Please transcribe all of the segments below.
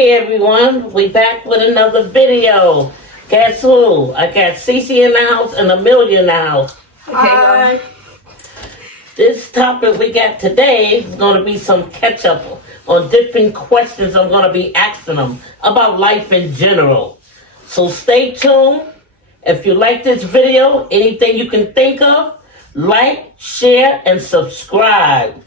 Hey everyone, we back with another video. Guess who? I got Cece in the house and Amelia in the house. Hi. This topic we got today is going to be some catch up on different questions I'm going to be asking them about life in general. So stay tuned. If you like this video, anything you can think of, like, share, and subscribe.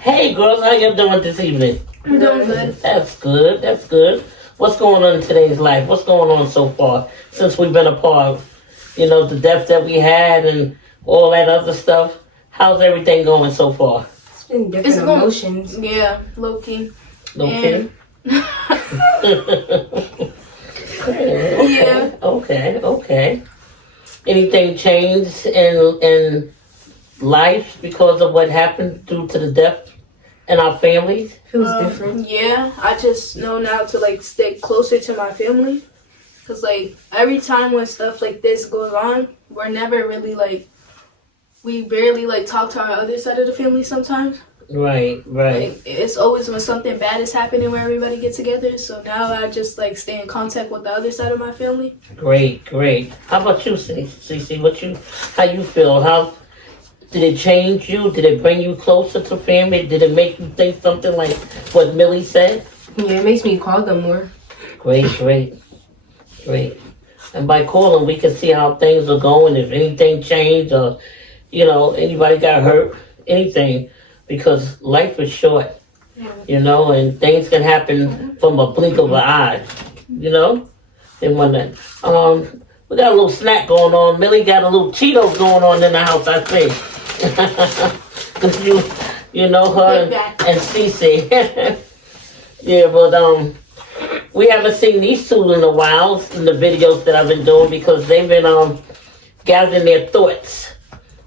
Hey girls, how you doing this evening? I'm doing good. That's good. That's good. What's going on in today's life? What's going on so far since we've been apart? You know, the death that we had and all that other stuff. How's everything going so far? It's been different emotions. Yeah, low key. Low key? Yeah. Okay. Anything changed in life because of what happened due to the death in our families? Feels different. Yeah, I just know now to stick closer to my family, cause every time when stuff like this goes on, we're never really we barely talk to our other side of the family sometimes. Right. It's always when something bad is happening where everybody gets together. So now I just stay in contact with the other side of my family. Great. How about you, Cece? How you feel? How did it change you? Did it bring you closer to family? Did it make you think something like what Millie said? Yeah, it makes me call them more. Great. And by calling, we can see how things are going, if anything changed or, anybody got hurt, anything. Because life is short, and things can happen from a blink of an eye, And when that, we got a little snack going on. Millie got a little Cheetos going on in the house, I think. Cause you know her and Cece. Yeah, but we haven't seen these two in a while in the videos that I've been doing because they've been gathering their thoughts.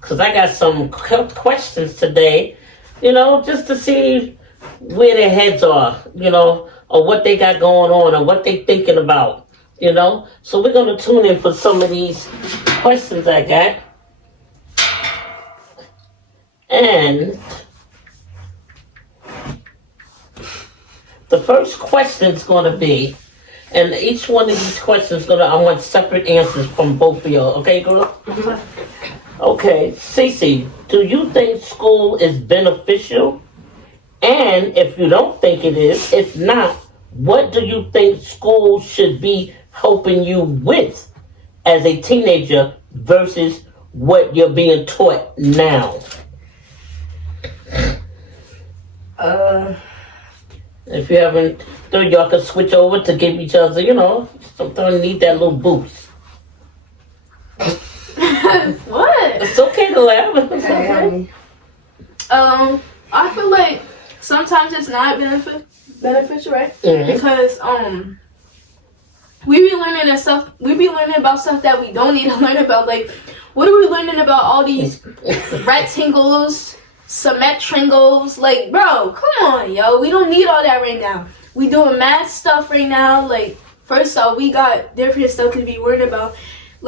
Cause I got some questions today. Just to see where their heads are, or what they got going on, or what they thinking about, So we're going to tune in for some of these questions I got. And the first question is going to be, and each one of these questions I want separate answers from both of y'all. Okay, girl? Okay, Cece, do you think school is beneficial? And if you don't think it is, if not, what do you think school should be helping you with as a teenager versus what you're being taught now? If you haven't, y'all can switch over to give each other, sometimes need that little boost. What? It's okay to laugh. It's okay. I feel like sometimes it's not beneficial, right? Mm-hmm. Because we be learning about stuff that we don't need to learn about. What are we learning about all these rectangles, symmetricals? Bro, come on, yo. We don't need all that right now. We doing math stuff right now. First off, we got different stuff to be worried about.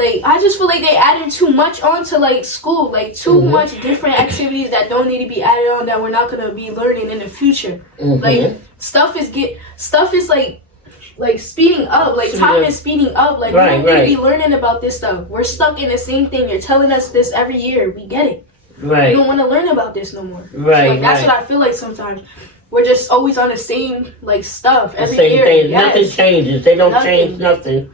I just feel like they added too much onto school, too much different activities that don't need to be added on that we're not gonna be learning in the future. Stuff is speeding up, time is speeding up. We don't need to be learning about this stuff. We're stuck in the same thing. You're telling us this every year. We get it. Right. We don't want to learn about this no more. Right. That's what I feel like sometimes. We're just always on the same stuff every same year. Thing. Yes. Nothing changes. They don't change nothing.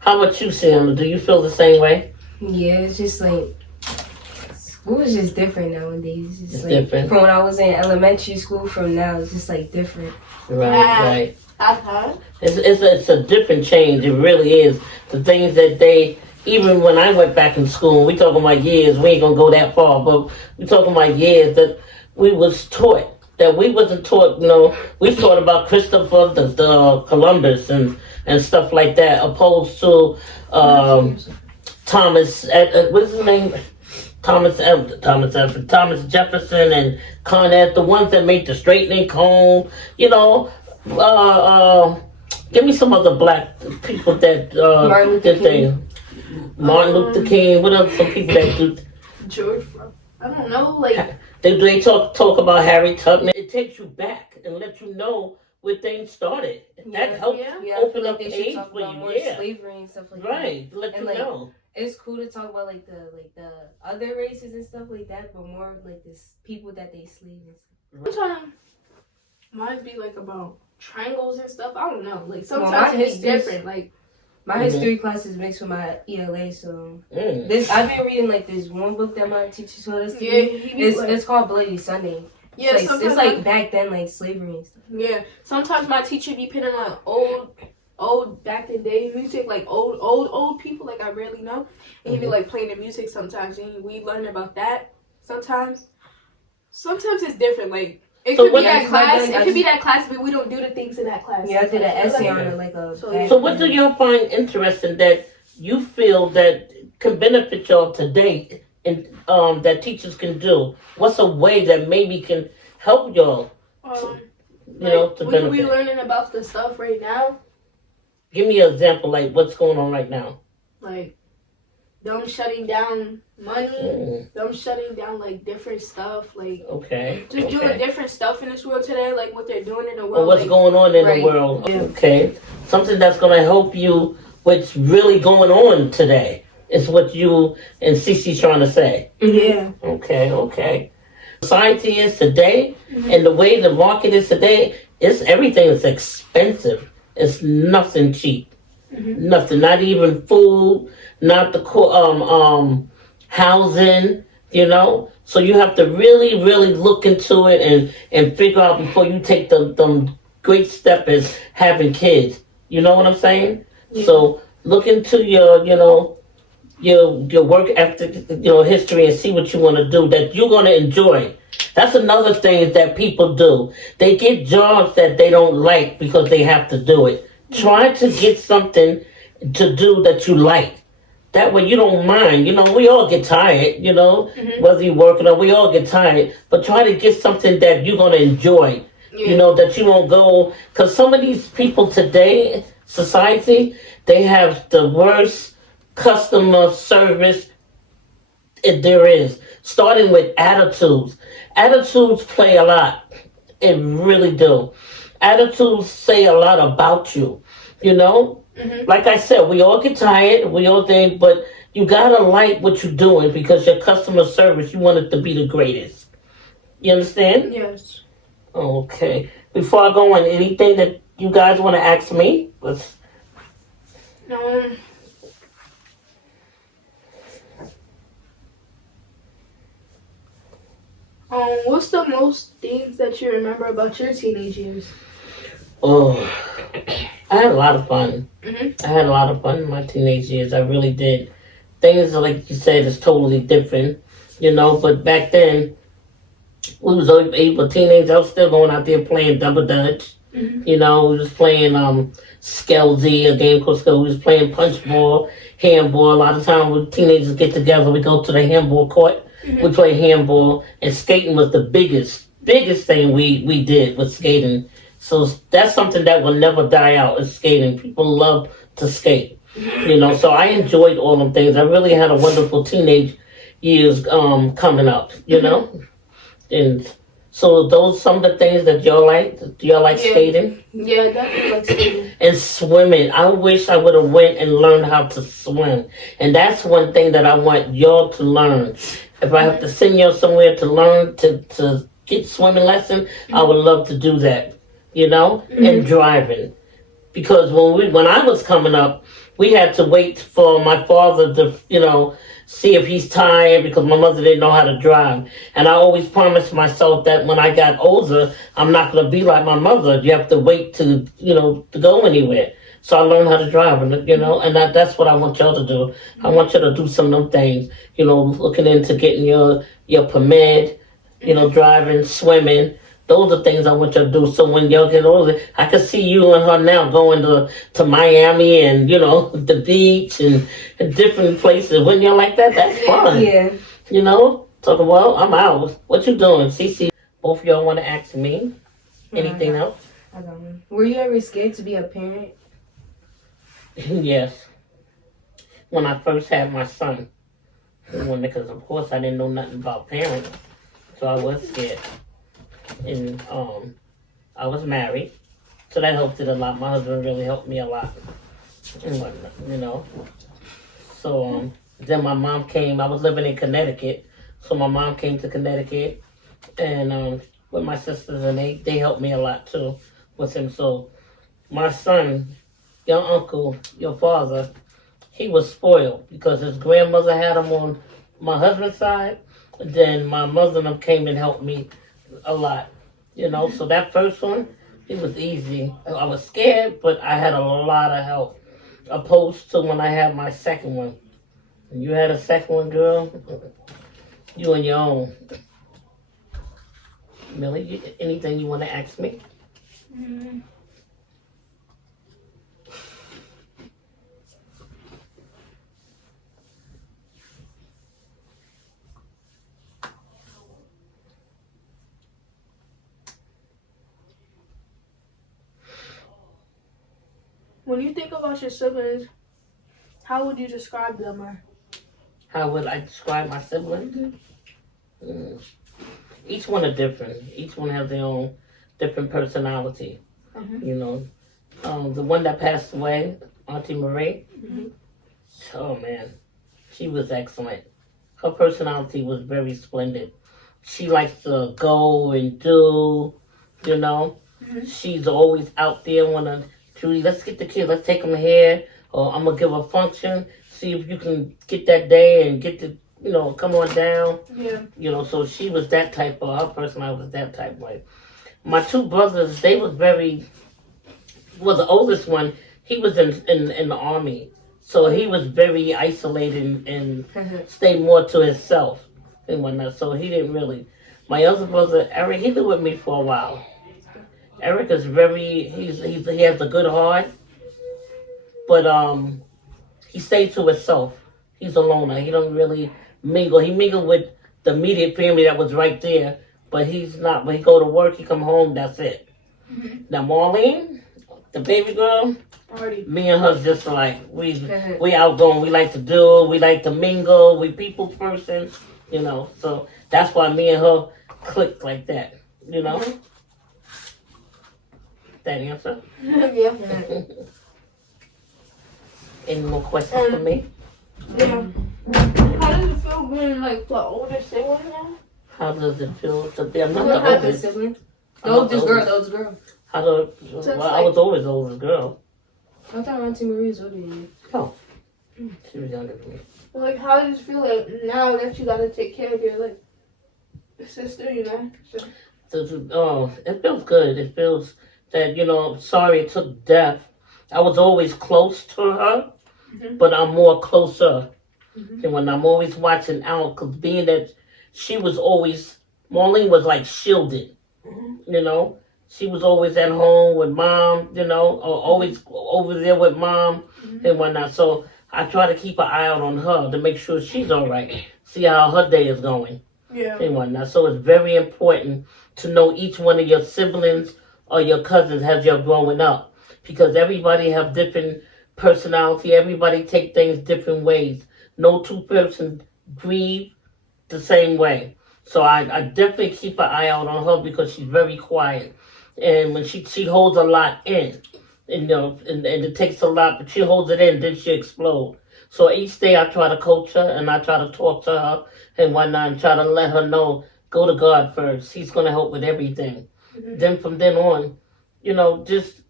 How about you, Sam? Do you feel the same way? Yeah, it's just school is just different nowadays. It's different. From when I was in elementary school from now, it's just different. Right. Uh-huh. It's a different change. It really is. The things that even when I went back in school, we talking about years, we ain't gonna go that far, but we talking about years that we was taught. That we wasn't taught, we taught about Christopher, the Columbus and stuff like that, opposed to Thomas, what's his name? Thomas Jefferson and Conrad, the ones that made the straightening cone, give me some other black people that did things. Martin Luther King, what else some people that do? George, I don't know, They talk about Harry Tubman. It takes you back and lets you know where things started. Yeah, That helped yeah. Yeah, I feel open like up they the should age talk for about you. more Yeah, slavery and stuff like that. right. To let And, you like, know. It's cool to talk about like the other races and stuff like that, but more like this people that they slave and stuff. Sometimes mine be like about triangles and stuff. I don't know. Like Well, sometimes my it's history's- different. Like My history class is mixed with my ELA, so Mm. this I've been reading like this one book that my teacher told us to yeah, read. he be It's like, it's called Bloody Sunday. yeah. It's Sometimes like back then, like slavery and stuff. yeah. Sometimes my teacher be putting like old back in the day music, like old people like I rarely know, and he be like playing the music sometimes, and we learn about that sometimes. Sometimes it's different. Like it So could what be that is- class. like, It could be that class, but we don't do the things in that class. Yeah, I did an essay on Okay. it like a. So- back So what do then. y'all find interesting that you feel that can benefit y'all today and that teachers can do? What's a way that maybe can help y'all, Um, you know, to we could be benefit? learning about the stuff right now, Give me an example, like what's going on right now. like them shutting down money, Mm, them shutting down like different stuff, like okay. just doing Okay. different stuff in this world today, like what they're doing in the Or world. what's like, going on in Right. the world. Okay. Something that's gonna help you what's really going on today is what you and Cece's trying to say. Yeah. Okay, okay. Society is today, and the way the market is today, it's everything is expensive. It's nothing cheap. Nothing. Not even food. Not the housing. You know. So you have to really, really look into it and figure out before you take the great step as having kids. You know what I'm saying? Yeah. So look into your your work ethic, history, and see what you want to do that you're going to enjoy. That's another thing that people do. They get jobs that they don't like because they have to do it. Try to get something to do that you like. That way you don't mind. We all get tired, whether you're working or we all get tired. But try to get something that you're going to enjoy. Yeah. That you won't go. Because some of these people today, society, they have the worst customer service there is, starting with attitudes. Attitudes play a lot. It really do. Attitudes say a lot about you. Like I said, we all get tired, we all think, but you gotta like what you're doing because your customer service, you want it to be the greatest. You understand? Yes. Okay. Before I go on, anything that you guys want to ask me? What's the most things that you remember about your teenage years? Oh, I had a lot of fun. Mhm. I had a lot of fun in my teenage years. I really did. Things like you said is totally different, But back then, we was able teenagers. I was still going out there playing double dutch. Mhm. We was playing Skelzy, a game called Skelzy. We was playing punch ball, handball. A lot of times when teenagers get together, we go to the handball court. We play handball, and skating was the biggest thing we did with skating. So that's something that will never die out is skating. People love to skate, So I enjoyed all them things. I really had a wonderful teenage years coming up, And so those some of the things that y'all like. Do y'all like Yeah. skating Yeah, definitely like skating. and swimming? I wish I would have went and learned how to swim, and that's one thing that I want y'all to learn. If I have to send y'all somewhere to learn to get swimming lesson, I would love to do that. And driving, because when I was coming up, we had to wait for my father to see if he's tired because my mother didn't know how to drive, and I always promised myself that when I got older, I'm not going to be like my mother. You have to wait to go anywhere. So I learned how to drive, and that's what I want y'all to do. I want you to do some of them things, looking into getting your permit, driving, swimming. Those are things I want you to do. So when y'all get older, I can see you and her now going to Miami and the beach and different places. When you're like that, that's fun. Yeah. So well, I'm out. What you doing, Cece? Both of y'all want to ask me anything else? I got one. Were you ever scared to be a parent? Yes. When I first had my son, because of course I didn't know nothing about parents, so I was scared. And I was married, So that helped it a lot. My husband really helped me a lot, and whatnot, you know. So then my mom came. I was living in Connecticut, so my mom came to Connecticut, and with my sisters, and they helped me a lot too with him. So my son, your uncle, your father, he was spoiled because his grandmother had him on my husband's side. Then my mother and them came and helped me a lot, you know. So that first one, it was easy. I was scared, but I had a lot of help. Opposed to when I had my second one. When you had a second one, girl, you on your own. Millie, anything you want to ask me? Mm. When you think about your siblings, how would you describe them? Or How would I describe my siblings? Mm. Each one are different. Each one has their own different personality. You know, the one that passed away, Auntie Marie. Oh man, she was excellent. Her personality was very splendid. She likes to go and do, you know. She's always out there wanna, Judy, let's get the kids, let's take them here, or I'm gonna give a function, see if you can get that day and get the, you know, come on down. yeah, You know, so she was that type of, her personality was that type of way. My two brothers, they was very, well, the oldest one, he was in the army. So he was very isolated and stayed more to himself and whatnot. So he didn't really. My other brother, Eric, he lived with me for a while. Eric is very, he has a good heart, but he stays to himself. He's a loner. He don't really mingle. He mingled with the immediate family that was right there, but he's not. When he go to work, he come home. That's it. Now Marlene, the baby girl, already. me and her just like we outgoing. We like to do. We like to mingle. We people person, you know. So that's why me and her clicked like that. You know. That answer. Yeah. Any more questions for me? Yeah. How does it feel being like the older sibling now? How does it feel to be? I'm not What the happened, oldest. sibling? I'm The not oldest girl, the oldest girl. How do? So it's Well, I like- was always the oldest girl. I thought Auntie Marie was older than you. She was younger than me. Like, how does it feel like now that you gotta take care of your like sister? You know. So, It feels good. It feels that, you know, sorry it took death. I was always close to her, but I'm more closer than when I'm always watching out. Because being that she was always, Marlene was like shielded, you know. She was always at home with mom, you know, or always over there with mom and whatnot. So I try to keep an eye out on her to make sure she's all right. See how her day is going yeah. and whatnot. So it's very important to know each one of your siblings or your cousins as you're growing up, because everybody have different personality. Everybody take things different ways. No two person grieve the same way. So I definitely keep an eye out on her because she's very quiet, and when she holds a lot in, and, you know, and it takes a lot, but she holds it in, then she explode. So each day I try to coach her and I try to talk to her and whatnot, and try to let her know, go to God first. He's gonna help with everything. Then from then on, you know, just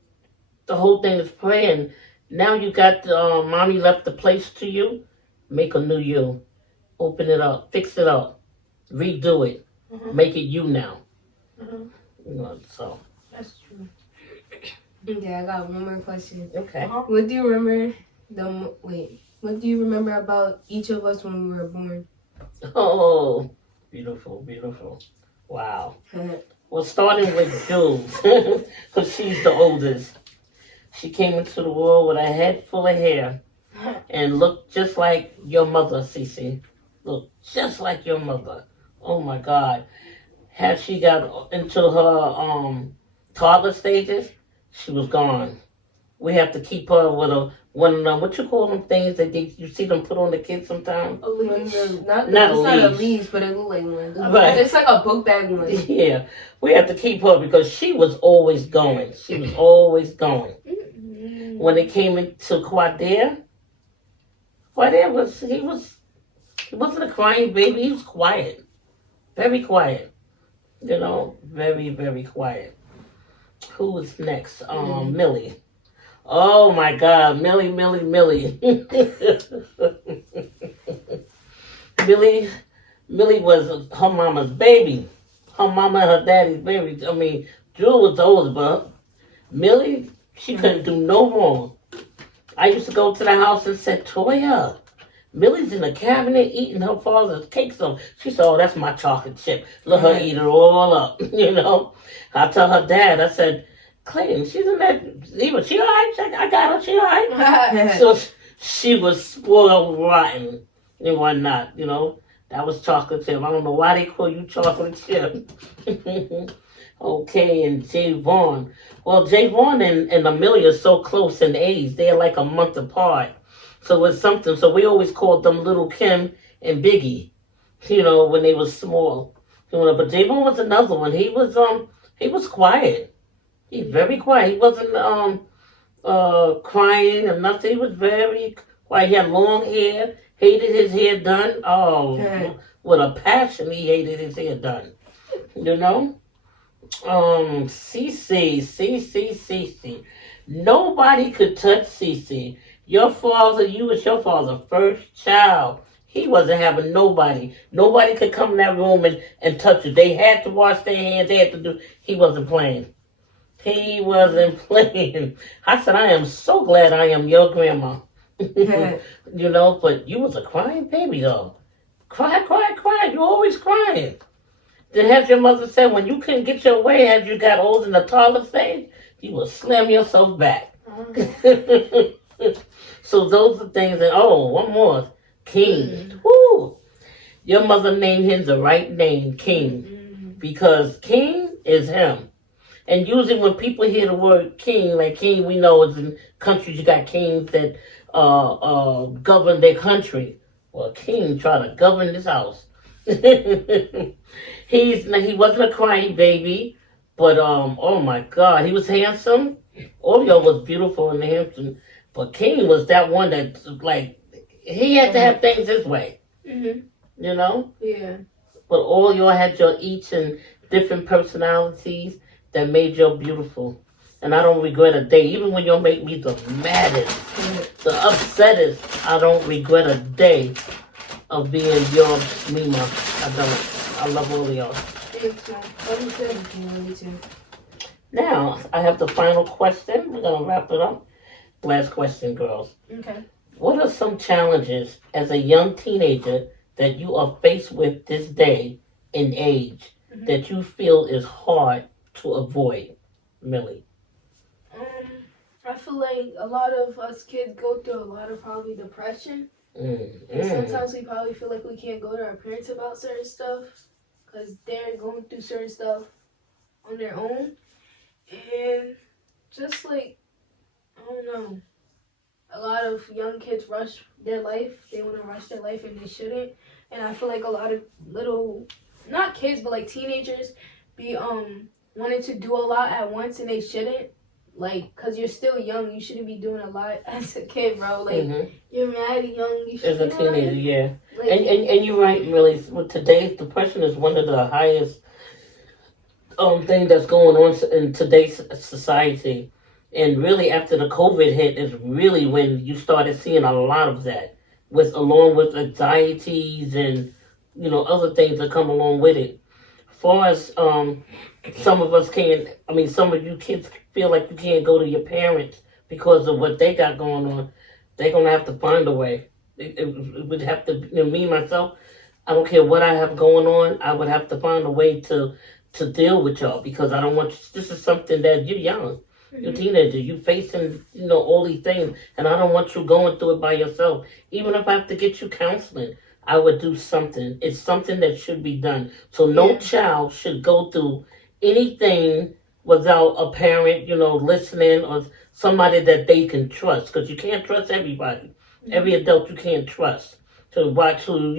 the whole thing is praying. Now you got mommy left the place to you. Make a new you. Open it up. Fix it up. Redo it. Make it you now. You know, so. That's true. Okay, I got one more question. Okay. What do you remember what do you remember about each of us when we were born? Oh, beautiful, beautiful. Wow. Well, starting with Jules, because she's the oldest. She came into the world with a head full of hair and looked just like your mother, Cece. Looked just like your mother. Oh my God. Had she got into her toddler stages, she was gone. We have to keep her with a one of them, what you call them things that you see them put on the kids sometimes? A leash. It's not a leash. leash, but it look like one. Right. It's like a book bag one. Yeah, we have to keep her because she was always going. She was always going. When it came into Quadir he wasn't a crying baby. He was quiet, very quiet. You know, very very quiet. Who was next? Millie. Oh my God, Millie. Millie was her mama's baby. Her mama and her daddy's baby. I mean, Drew was the oldest, but Millie, she couldn't do no wrong. I used to go to the house and said, Toya, Millie's in the cabinet eating her father's cake. So she said, oh, that's my chocolate chip. Let her eat it all up, you know. I tell her dad, I said, Clayton, she's in that, she all right? I got her, she all right? So she was spoiled rotten and whatnot, you know. That was chocolate chip. I don't know why they call you chocolate chip. Okay, and Javon. Well, Javon and Amelia are so close in age. They're like a month apart. So it's something. So we always called them Little Kim and Biggie, you know, when they was small. You know, but Javon was another one. He was quiet. He's very quiet. He wasn't crying or nothing. He was very quiet. He had long hair. Hated his hair done. Oh, with a passion, he hated his hair done. You know? Cece. Nobody could touch Cece. You was your father's first child. He wasn't having nobody. Nobody could come in that room and touch you. They had to wash their hands. They had to do. He wasn't playing. He wasn't playing. I said, I am so glad I am your grandma. You know, but you was a crying baby though. Cry. You always crying. Then has your mother said when you couldn't get your way as you got old in the toddler stage, you would slam yourself back. So those are things that, one more. King. Woo! Your mother named him the right name, King. Because King is him. And usually when people hear the word king, like king, we know it's in countries you got kings that govern their country. Well, king try to govern this house. He wasn't a crying baby, but oh my God, he was handsome. All y'all was beautiful and handsome, but King was that one that like he had to have things his way. You know? Yeah. But all y'all had your each and different personalities that made you beautiful. And I don't regret a day. Even when y'all make me the maddest, the upsettest, I don't regret a day of being your Mima. I don't. I love all of y'all. Now, I have the final question. We're going to wrap it up. Last question, girls. Okay. What are some challenges as a young teenager that you are faced with this day in age that you feel is hard to avoid, Millie? I feel like a lot of us kids go through a lot of probably depression. Sometimes we probably feel like we can't go to our parents about certain stuff because they're going through certain stuff on their own. And just like, I don't know, a lot of young kids rush their life. They want to rush their life and they shouldn't. And I feel like a lot of little, not kids, but like teenagers be wanting to do a lot at once and they shouldn't. Like, cause you're still young, you shouldn't be doing a lot as a kid, bro. Like, you're mad young. You should. As a teenager, yeah. Like, and you're right, really. With today's depression is one of the highest thing that's going on in today's society. And really, after the COVID hit, is really when you started seeing a lot of that, along with anxieties and other things that come along with it. As far as some of us can't, some of you kids feel like you can't go to your parents because of what they got going on. They're going to have to find a way. It would have to, me, myself, I don't care what I have going on, I would have to find a way to deal with y'all because I don't want, this is something that you're young. You're a teenager. You're facing, all these things. And I don't want you going through it by yourself. Even if I have to get you counseling, I would do something. It's something that should be done. So no child should go through anything without a parent, listening, or somebody that they can trust. Because you can't trust everybody. Every adult you can't trust. To watch who,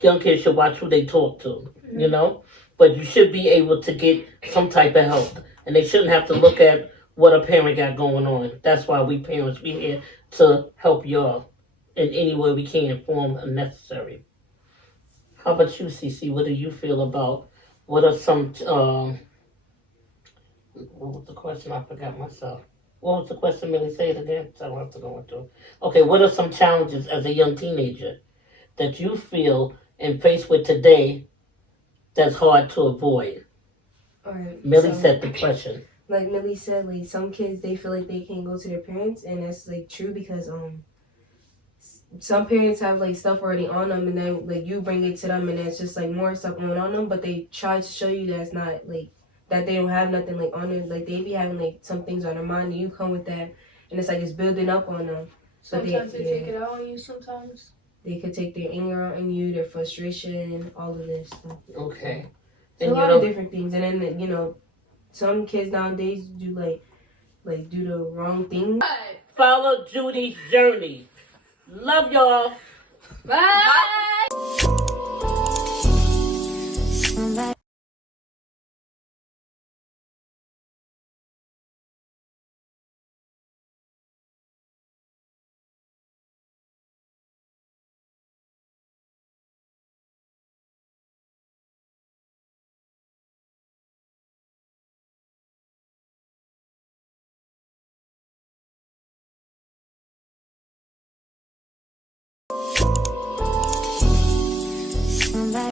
young kids should watch who they talk to. But you should be able to get some type of help. And they shouldn't have to look at what a parent got going on. That's why we parents, we here to help y'all in any way we can, form necessary. How about you, Cece? What do you feel about, what are some, what was the question? I forgot myself. What was the question, Millie? Say it again, so I don't have to go into it. Okay, what are some challenges as a young teenager that you feel and faced with today that's hard to avoid? Alright. Millie said depression. Like Millie said, like some kids they feel like they can't go to their parents, and that's like true because some parents have like stuff already on them, and then like you bring it to them, and it's just like more stuff going on them, but they try to show you that it's not like that they don't have nothing like on them, like they be having like some things on their mind, and you come with that, and it's like it's building up on them. Sometimes they take it out on you. Sometimes they could take their anger out on you, their frustration, all of this stuff. Okay. It's a lot of different things, and then some kids nowadays do do the wrong thing. Follow Judy's journey. Love y'all. bye.